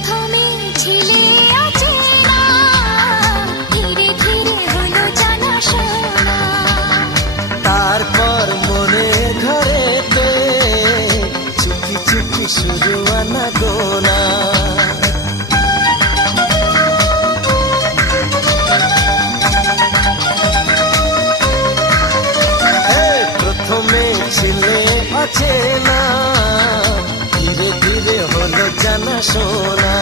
প্রথমে ছিলে অচেনা, ধীরে ধীরে হলো জানাশোনা। তারপর মনে ঘরেতে চুপি চুপি শুরু আনাগোনা। প্রথমে ছিলে অচেনা, ধীরে ধীরে হলো জানাশোনা।